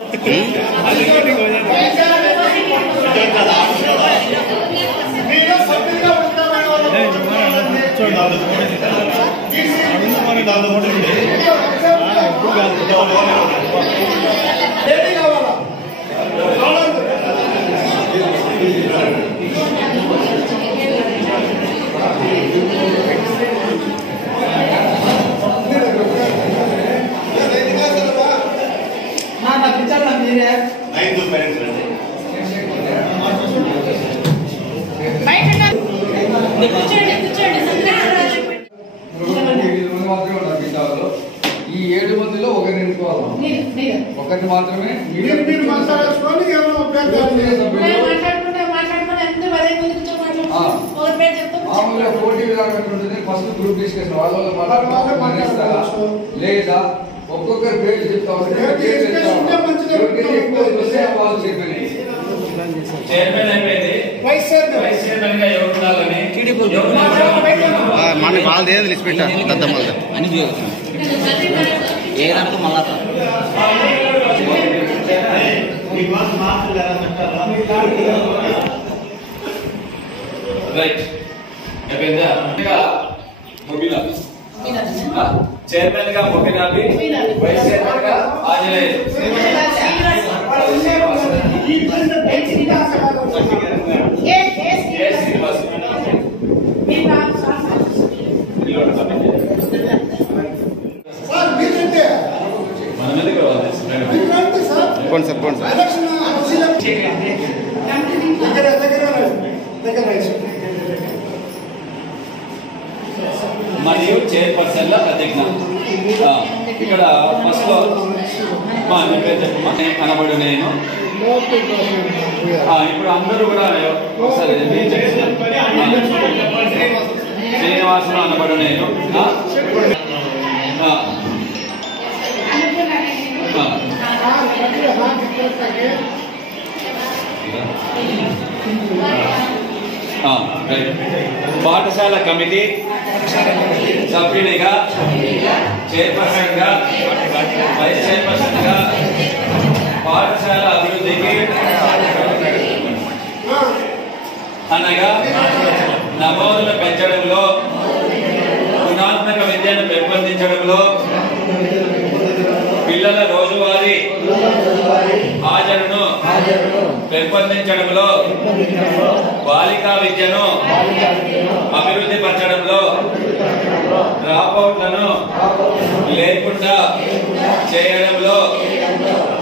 ఈ 7 మందిలో ఒకరిని ఎన్నుకోవాలి, ఒకరిని మాత్రమే మామూలుగా పోటీ విధానం ఎట్లుంటుంది. ఫస్ట్ గ్రూప్ డిస్కషన్ వాళ్ళ లేదా ఒక్కొక్కరి పేరు చెప్తా మన వాళ్ళది ఏది తెలిసిపెట్టా దద్దమ్మ అని ఏదనుకో మళ్ళా చైర్మన్ గా మొగినాబి, వైస్ చైర్మన్ గా ఆంజనేయ, మరియు చైర్పర్సన్ల ప్రతిజ్ఞ. ఇక్కడ ఫస్ట్ లో కనబడు నేను ఇప్పుడు అందరూ కూడా ఒకసారి శ్రీనివాసులు అనబడు నేను పాఠశాల కమిటీ సభ్యునిగా, చైర్పర్సన్ గా, వైస్ చైర్పర్సన్ గా పాఠశాల అభివృద్ధికి అనగా నమోదులు పెంచడంలో, గుణాత్మక విద్యను పెంపొందించడంలో, పిల్లల రోజువారీ హాజరును పెంపొందించడంలో, బాలికా విద్యను అభివృద్ధి పరచడంలో, డ్రాపౌట్లను లేకుండా చేయడంలో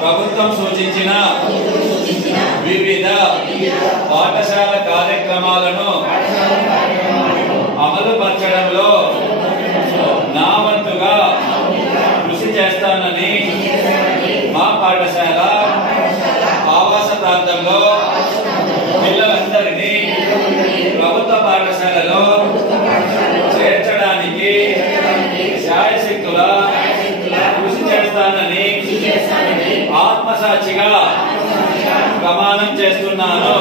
ప్రభుత్వం సూచించిన వివిధ పాఠశాల కార్యక్రమాలను అమలు పరచడంలో నా వంతుగా కృషి చేస్తానని మా పాఠశాల ఆవాస ప్రాంతంలో పిల్లలందరినీ ప్రభుత్వ పాఠశాలలో చేర్చడానికి శాయశక్తులా కృషి చేస్తానని ఆత్మసాక్షిగా ప్రమాణం చేస్తున్నాను.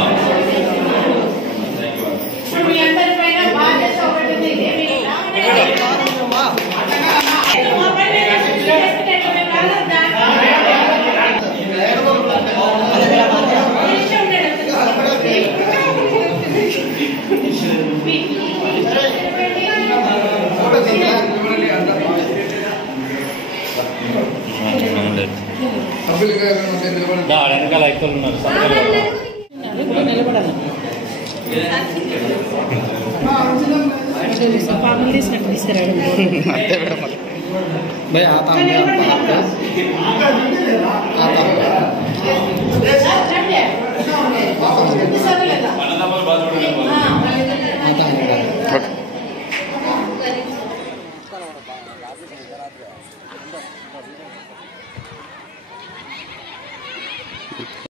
వెనకాల ఎక్కువ ఉన్నారు.